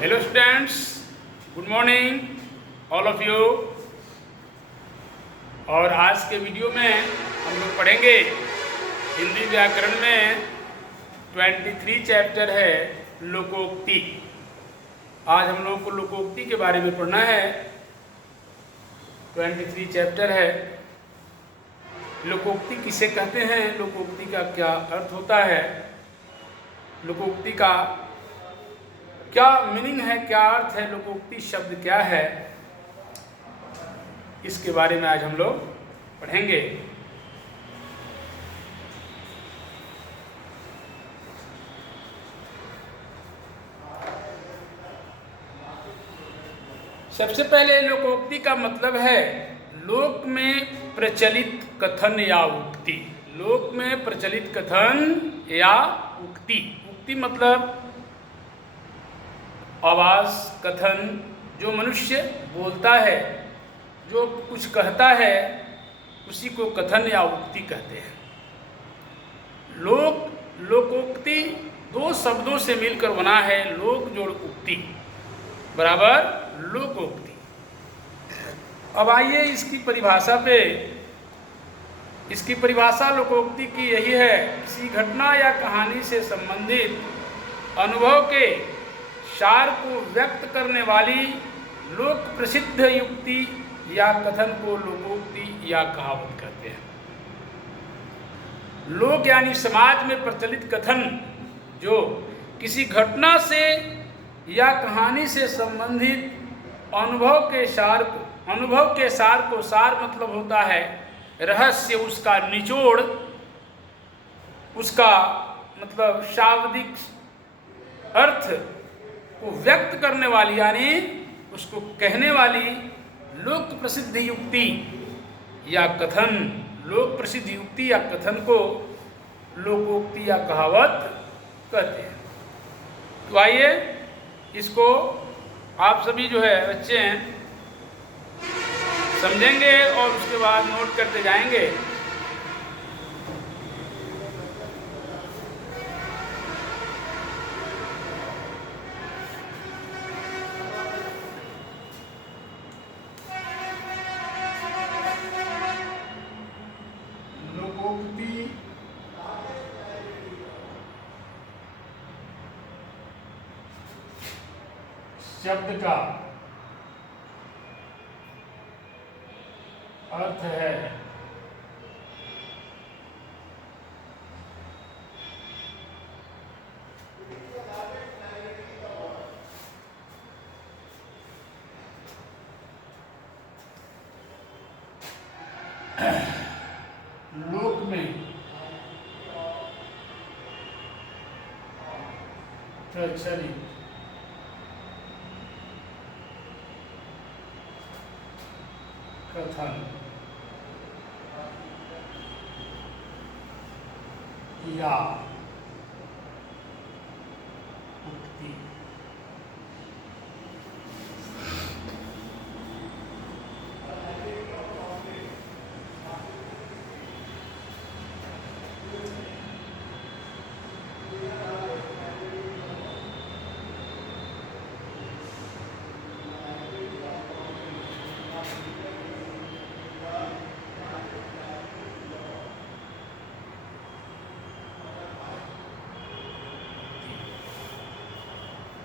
Hello students, good morning all of you. और आज के वीडियो में हम लोग पढ़ेंगे हिंदी व्याकरण में 23 चैप्टर है लोकोक्ति। आज हम लोगों को लोकोक्ति के बारे में पढ़ना है। 23 चैप्टर है। लोकोक्ति किसे कहते हैं, लोकोक्ति का क्या अर्थ होता है, लोकोक्ति का क्या मीनिंग है, क्या अर्थ है, लोकोक्ति शब्द क्या है, इसके बारे में आज हम लोग पढ़ेंगे। सबसे पहले लोकोक्ति का मतलब है लोक में प्रचलित कथन या उक्ति। लोक में प्रचलित कथन या उक्ति। उक्ति मतलब आवाज, कथन, जो मनुष्य बोलता है, जो कुछ कहता है, उसी को कथन या उक्ति कहते हैं। लोकोक्ति दो शब्दों से मिलकर बना है। लोक जोड़ उक्ति बराबर लोकोक्ति। अब आइए इसकी परिभाषा पे। इसकी परिभाषा लोकोक्ति की यही है, किसी घटना या कहानी से संबंधित अनुभव के सार को व्यक्त करने वाली लोक प्रसिद्ध युक्ति या कथन को लोकोक्ति या कहावत कहते हैं। लोक यानी समाज में प्रचलित कथन जो किसी घटना से या कहानी से संबंधित अनुभव के सार को, सार मतलब होता है रहस्य, उसका निचोड़, उसका मतलब शाब्दिक अर्थ को व्यक्त करने वाली यानी उसको कहने वाली लोक प्रसिद्ध युक्ति या कथन, लोक प्रसिद्ध युक्ति या कथन को लोकोक्ति या कहावत कहते हैं। तो आइए इसको आप सभी जो है बच्चे हैं समझेंगे और उसके बाद नोट करते जाएंगे। शब्द का अर्थ है लोक में प्रचलित कथन या उक्ति।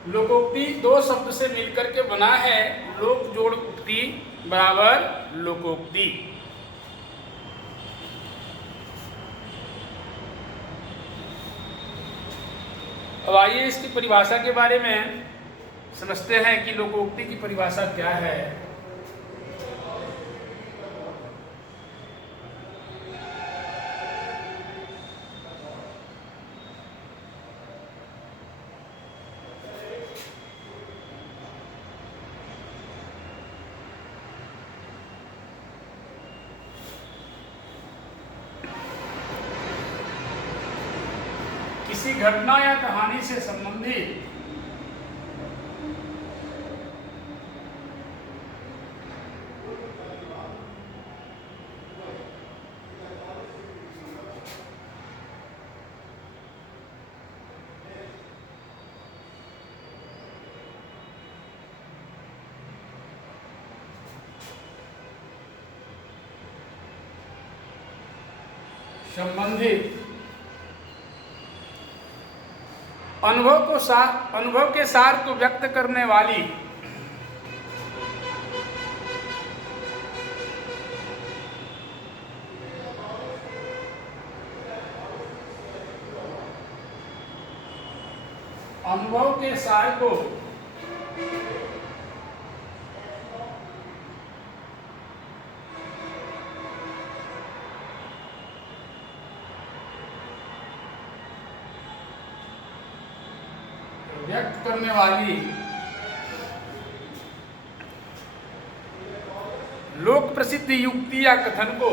लोकोक्ति दो शब्द से मिलकर के बना है। लोक जोड़ उक्ति बराबर लोकोक्ति। अब आइए इसकी परिभाषा के बारे में समझते हैं कि लोकोक्ति की परिभाषा क्या है। किसी घटना या कहानी से संबंधित संबंधित अनुभव के सार को व्यक्त करने वाली अनुभव के सार को व्यक्त करने वाली लोक प्रसिद्ध युक्ति या कथन को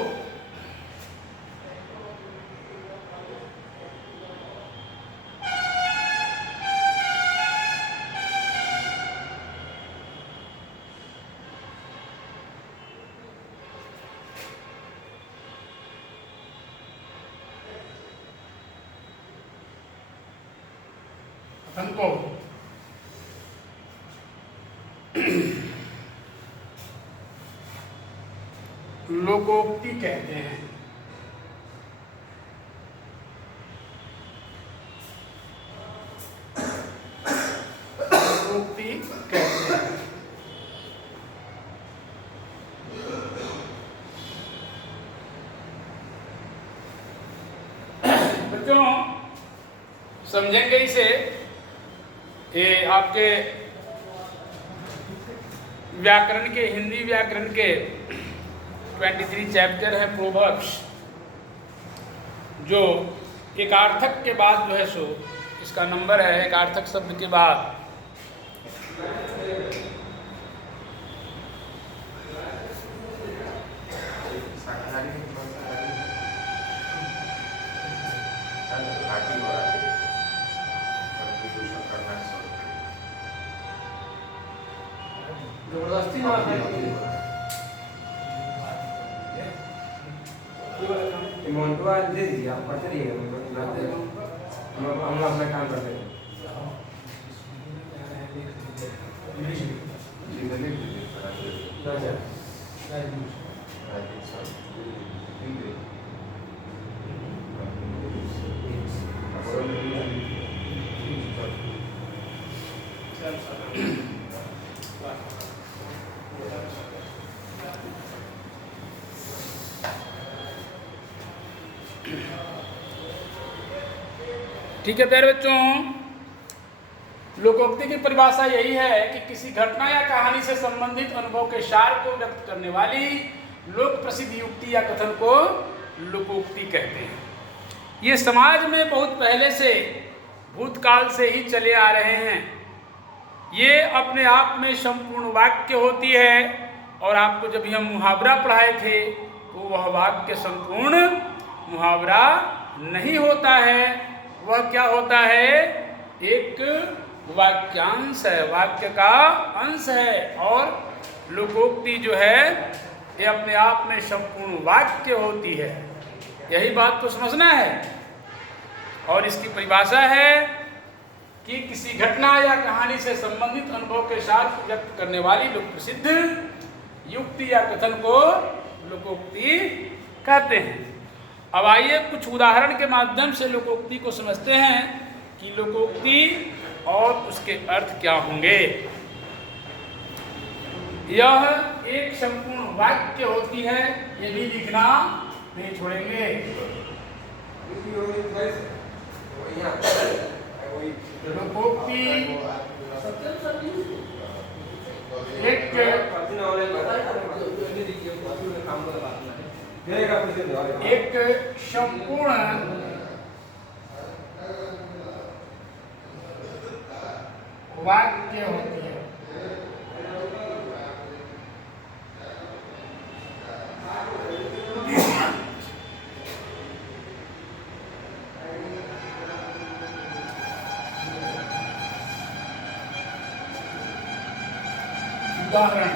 लोकोक्ति कहते हैं। लोकोक्ति कहते हैं। बच्चों समझेंगे इसे, ये आपके व्याकरण के, हिंदी व्याकरण के 23 चैप्टर है प्रोवर्ब्स, जो एकार्थक के बाद जो है सो इसका नंबर है, एकार्थक शब्द के बाद जबरदस्ती ना मोन्टुआ दे दीजिए, आप पढ़ते रहिएगा, हम अपना काम करते हैं। ठीक है प्यारे बच्चों, लोकोक्ति की परिभाषा यही है कि किसी घटना या कहानी से संबंधित अनुभव के सार को व्यक्त करने वाली लोक प्रसिद्ध युक्ति या कथन को लोकोक्ति कहते हैं। ये समाज में बहुत पहले से, भूतकाल से ही चले आ रहे हैं। ये अपने आप में संपूर्ण वाक्य होती है, और आपको जब हम मुहावरा पढ़ाए थे तो वह वाक्य संपूर्ण मुहावरा नहीं होता है, वह क्या होता है, एक वाक्यांश है, वाक्य का अंश है। और लोकोक्ति जो है ये अपने आप में संपूर्ण वाक्य होती है। यही बात तो समझना है। और इसकी परिभाषा है कि किसी घटना या कहानी से संबंधित अनुभव के साथ व्यक्त करने वाली लोक प्रसिद्ध युक्ति या कथन को लोकोक्ति कहते हैं। अब आइए कुछ उदाहरण के माध्यम से लोकोक्ति को समझते हैं कि लोकोक्ति और उसके अर्थ क्या होंगे। यह एक संपूर्ण वाक्य होती है, ये भी लिखना नहीं छोड़ेंगे। लोकोक्ति एक संपूर्ण वाक्य होती है। उदाहरण,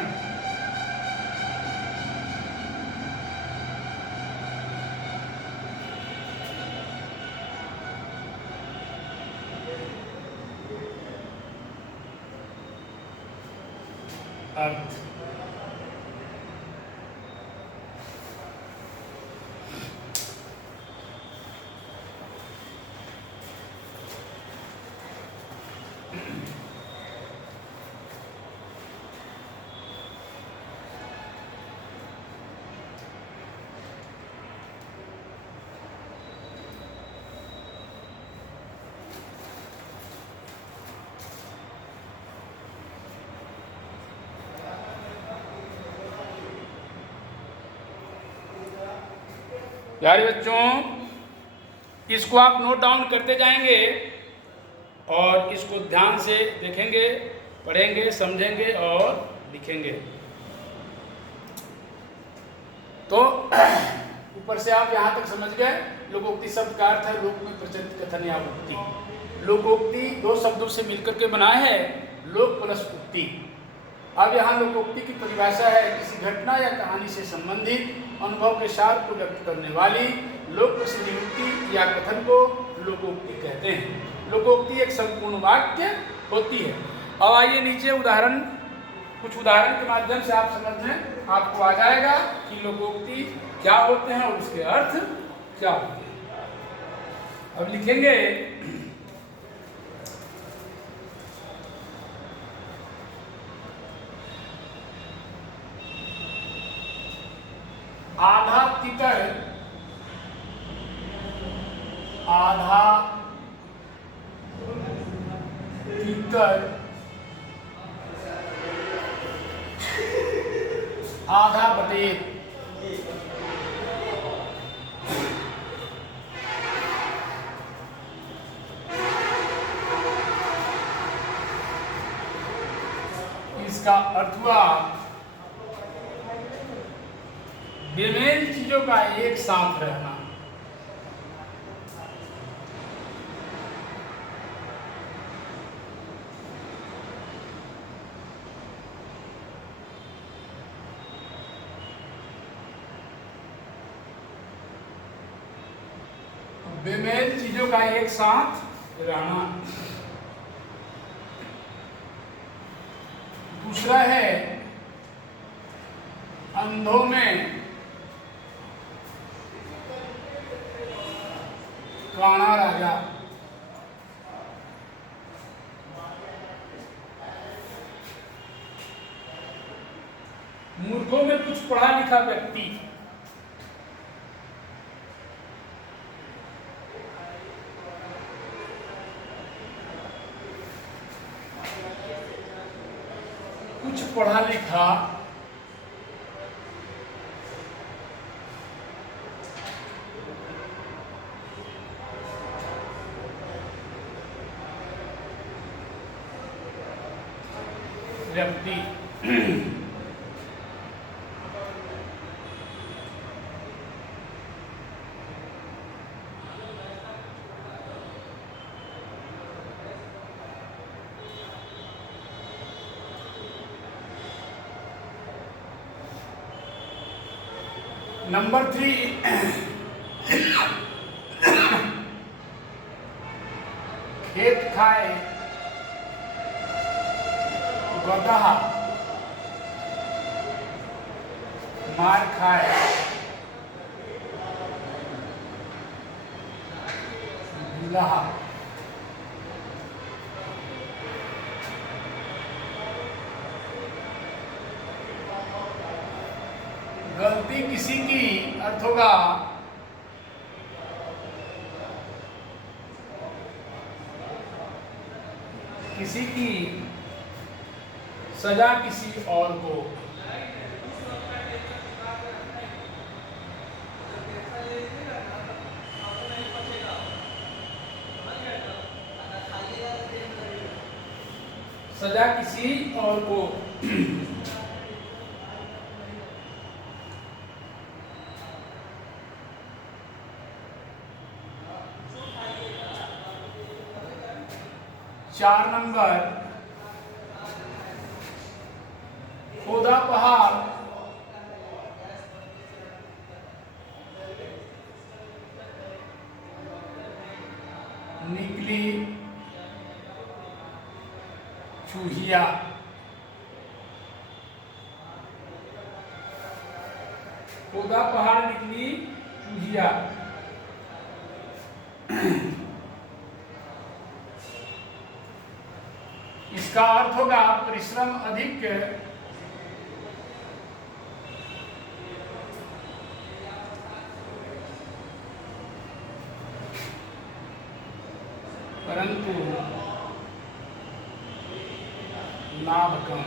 अर्थ, प्यारे बच्चों, इसको आप नोट डाउन करते जाएंगे और इसको ध्यान से देखेंगे, पढ़ेंगे, समझेंगे और लिखेंगे। तो ऊपर से आप यहाँ तक समझ गए। लोकोक्ति शब्द का अर्थ है लोक में प्रचलित कथन या उक्ति। लोकोक्ति दो शब्दों से मिलकर के बना है, लोक प्लस उक्ति। अब यहाँ लोकोक्ति की परिभाषा है किसी घटना या कहानी से संबंधित अनुभव के सार को व्यक्त करने वाली लोक प्रसिद्ध उक्ति या कथन को लोकोक्ति कहते हैं। लोकोक्ति एक संपूर्ण वाक्य होती है। अब आइए नीचे उदाहरण, कुछ उदाहरण के माध्यम से आप समझ लें, आपको आ जाएगा कि लोकोक्ति क्या होते हैं और उसके अर्थ क्या होते हैं। अब लिखेंगे आधा तितर आधा तितर आधा बटेर। इसका अर्थ हुआ बेमेल चीजों का एक साथ रहना। बेमेल चीजों का एक साथ रहना। दूसरा है अंधों में काना राजा। मूर्खों में कुछ पढ़ा लिखा व्यक्ति। कुछ पढ़ा लिखा व्यक्ति। नंबर 3, खेत खाए गधा, मार खाए दूल्हा। गलती किसी की अर्थ होगा किसी की सजा किसी और को। सजा किसी और को। चार नंबर, खोदा पहाड़ निकली चूहिया। खोदा पहाड़ निकली चूहिया। इसका अर्थ होगा परिश्रम अधिक परंतु लाभ कम।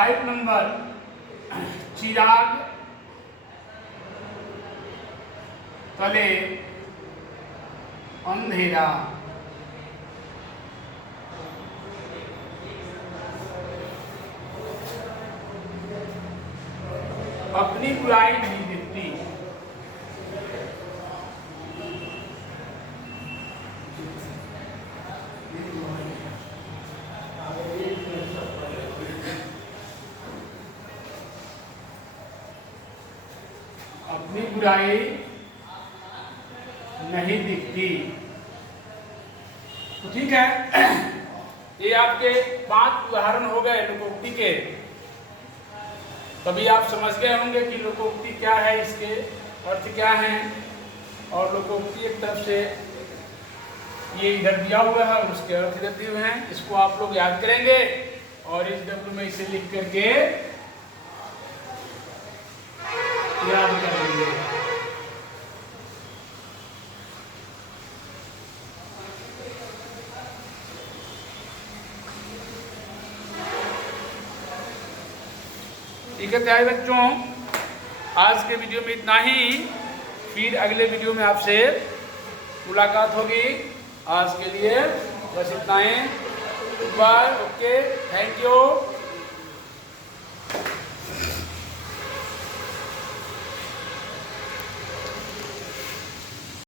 5 नंबर चिराग तले अंधेरा। अपनी बुराई नहीं दिखती। अपनी बुराई नहीं दिखती। तो ठीक है, ये आपके 5 उदाहरण हो गए लोकोक्ति के। तभी आप समझ गए होंगे कि लोकोक्ति क्या है, इसके अर्थ क्या हैं। और लोकोक्ति एक तरफ से ये इधर दिया हुआ है और उसके अर्थ इधर दिए हुए हैं। इसको आप लोग याद करेंगे और इस डब्ल्यू में इसे लिख करके याद करेंगे। ठीक है प्यारे बच्चों, आज के वीडियो में इतना ही। फिर अगले वीडियो में आपसे मुलाकात होगी। आज के लिए बस इतना ही। बाय। Okay, thank you.